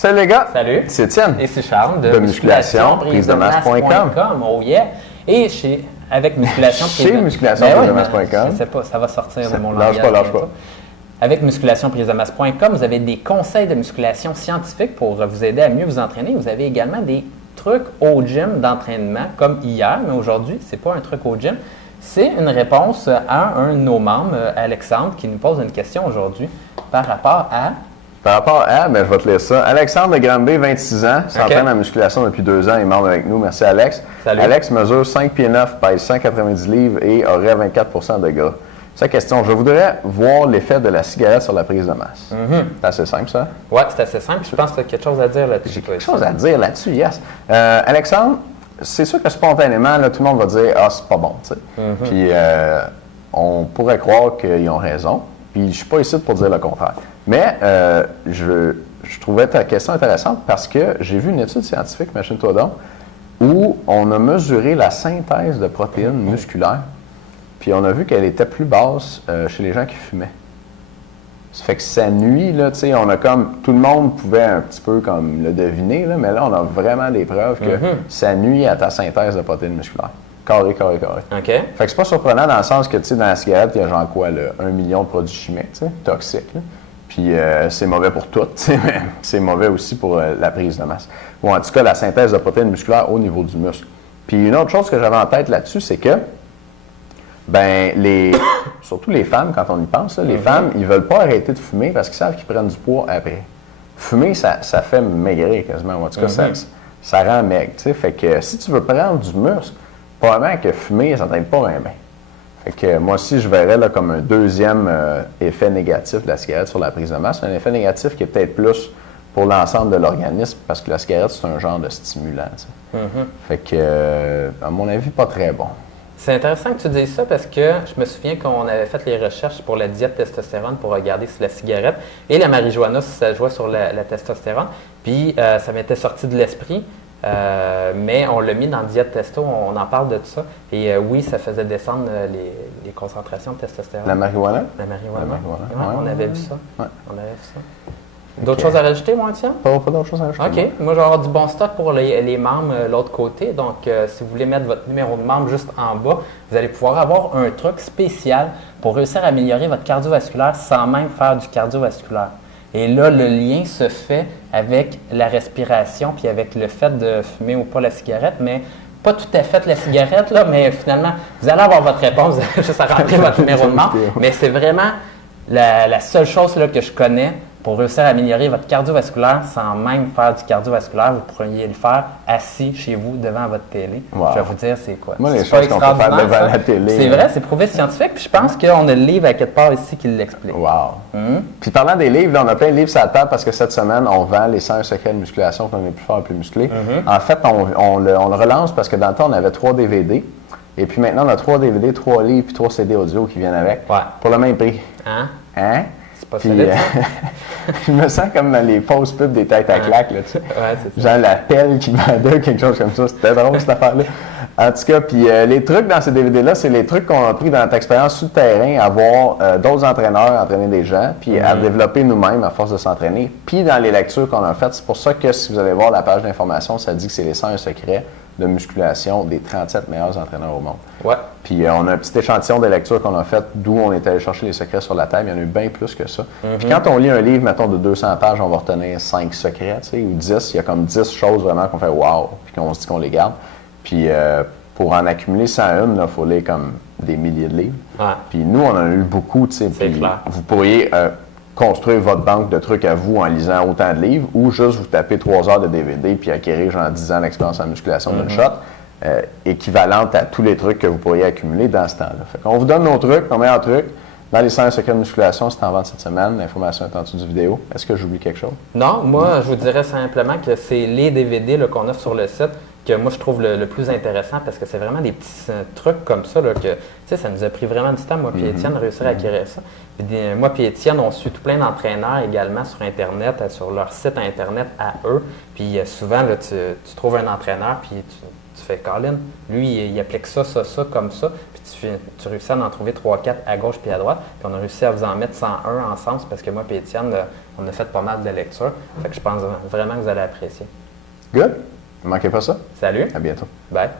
Salut les gars! Salut! C'est Étienne. Et c'est Charles de musculation, prisedemasse.com. Oh yeah! Et avec musculation, chez musculation.com. Je sais pas, ça va sortir de mon langage. Lâche pas. Avec musculation.com, vous avez des conseils de musculation scientifiques pour vous aider à mieux vous entraîner. Vous avez également des trucs au gym d'entraînement, comme hier, mais aujourd'hui, c'est pas un truc au gym. C'est une réponse à un de nos membres, Alexandre, qui nous pose une question aujourd'hui par rapport à... je vais te lire ça. Alexandre de Granby, 26 ans, s'entraîne en musculation depuis 2 ans, il est membre avec nous. Merci Alex. Salut. Alex mesure 5 pieds 9, pèse 190 livres et aurait 24 de gras. Sa question, je voudrais voir l'effet de la cigarette sur la prise de masse. C'est assez simple, ça? Oui, c'est assez simple. Je pense que tu as quelque chose à dire là-dessus. J'ai quelque chose à dire là-dessus, yes. Alexandre, c'est sûr que spontanément, là, tout le monde va dire « Ah, c'est pas bon », tu sais. Puis on pourrait croire qu'ils ont raison. Puis je ne suis pas ici pour dire le contraire. Mais je trouvais ta question intéressante parce que j'ai vu une étude scientifique, imagine-toi donc, où on a mesuré la synthèse de protéines musculaires, puis on a vu qu'elle était plus basse chez les gens qui fumaient. Ça fait que ça nuit, là, tu sais, on a comme, tout le monde pouvait un petit peu comme le deviner, là, mais là, on a vraiment des preuves que ça nuit à ta synthèse de protéines musculaires. Carré. OK. Fait que c'est pas surprenant dans le sens que, tu sais, dans la cigarette, il y a genre quoi, là, 1 million de produits chimiques, tu sais, toxiques, là. Puis c'est mauvais pour tout, tu sais, mais c'est mauvais aussi pour la prise de masse. Ou en tout cas, la synthèse de protéines musculaires au niveau du muscle. Puis une autre chose que j'avais en tête là-dessus, c'est que, surtout les femmes, quand on y pense, là, les femmes, ils veulent pas arrêter de fumer parce qu'ils savent qu'ils prennent du poids après. Fumer, ça fait maigrir quasiment. En tout cas, ça rend maigre, tu sais. Fait que si tu veux prendre du muscle, probablement que fumer, ça t'aide pas bien. Fait que moi aussi, je verrais là, comme un deuxième effet négatif de la cigarette sur la prise de masse. Un effet négatif qui est peut-être plus pour l'ensemble de l'organisme parce que la cigarette, c'est un genre de stimulant. Fait que, à mon avis, pas très bon. C'est intéressant que tu dises ça parce que je me souviens qu'on avait fait les recherches pour la diète testostérone pour regarder si la cigarette et la marijuana, si ça jouait sur la testostérone. Puis ça m'était sorti de l'esprit. Mais on l'a mis dans diète testo, on en parle de tout ça. Et oui, ça faisait descendre les concentrations de testostérone. La marijuana? La marijuana. Ouais, on avait vu ça. Ouais. On avait vu ça. D'autres choses à rajouter, moi, Étienne? Pas d'autres choses à rajouter. OK. Moi, je vais avoir du bon stock pour les membres l'autre côté. Donc, si vous voulez mettre votre numéro de membre juste en bas, vous allez pouvoir avoir un truc spécial pour réussir à améliorer votre cardiovasculaire sans même faire du cardiovasculaire. Et là, le lien se fait avec la respiration puis avec le fait de fumer ou pas la cigarette, mais pas tout à fait la cigarette, là, mais finalement, vous allez avoir votre réponse, vous avez juste à rentrer votre numéro de membre. Mais c'est vraiment la seule chose là, que je connais pour réussir à améliorer votre cardiovasculaire sans même faire du cardiovasculaire. Vous pourriez le faire assis chez vous devant votre télé. Wow. Je vais vous dire c'est quoi. Moi, les c'est choses qu'on peut faire devant la télé. C'est vrai, c'est prouvé scientifique. Puis je pense qu'on a le livre à quelque part ici qui l'explique. Wow. Puis parlant des livres, là, on a plein de livres sur la table parce que cette semaine, on vend les 101 secrets de musculation qu'on est plus fort et plus musclé. En fait, on le relance parce que dans le temps, on avait 3 DVD. Et puis maintenant, on a 3 DVD, 3 livres puis 3 CD audio qui viennent avec. Ouais. Pour le même prix. Hein? C'est pas Puis, solide, je me sens comme dans les fausses pubs des têtes à claques, là, tu sais. Ouais, c'est ça. Genre la pelle qui vendait, quelque chose comme ça. C'était drôle, cette affaire-là. En tout cas, puis les trucs dans ces DVD-là, c'est les trucs qu'on a pris dans notre expérience sur le terrain, à voir d'autres entraîneurs entraîner des gens, puis à développer nous-mêmes à force de s'entraîner. Puis dans les lectures qu'on a faites, c'est pour ça que si vous allez voir la page d'information, ça dit que c'est les 101 secrets de musculation des 37 meilleurs entraîneurs au monde. Ouais. Puis on a un petit échantillon de lecture qu'on a fait, d'où on est allé chercher les secrets sur la table. Il y en a eu bien plus que ça. Puis quand on lit un livre, mettons, de 200 pages, on va retenir 5 secrets, tu sais, ou 10. Il y a comme 10 choses vraiment qu'on fait « wow », puis qu'on se dit qu'on les garde. Puis pour en accumuler 101, il faut lire comme des milliers de livres. Ouais. Puis nous, on en a eu beaucoup, tu sais. Puis clair. vous pourriez construire votre banque de trucs à vous en lisant autant de livres ou juste vous taper 3 heures de DVD puis acquérir genre 10 ans d'expérience en musculation d'une shot, équivalente à tous les trucs que vous pourriez accumuler dans ce temps-là. Fait qu'on vous donne nos trucs, nos meilleurs trucs. Dans les 101 secrets de musculation, c'est en vente cette semaine. L'information est en dessous du vidéo. Est-ce que j'oublie quelque chose? Non, moi, je vous dirais simplement que c'est les DVD là, qu'on offre sur le site que moi je trouve le plus intéressant parce que c'est vraiment des petits trucs comme ça là, que ça nous a pris vraiment du temps, moi et Étienne, de réussir à acquérir ça. Puis, moi et Étienne, on suit tout plein d'entraîneurs également sur Internet, sur leur site Internet à eux. Puis souvent, là, tu trouves un entraîneur, puis tu fais Colin, lui, il applique ça, comme ça. Puis tu réussis à en trouver 3-4 à gauche puis à droite. Puis on a réussi à vous en mettre 101 ensemble parce que moi et Étienne, on a fait pas mal de lectures. Fait que je pense vraiment que vous allez apprécier. Good. Ne manquez pas ça. Salut. À bientôt. Bye.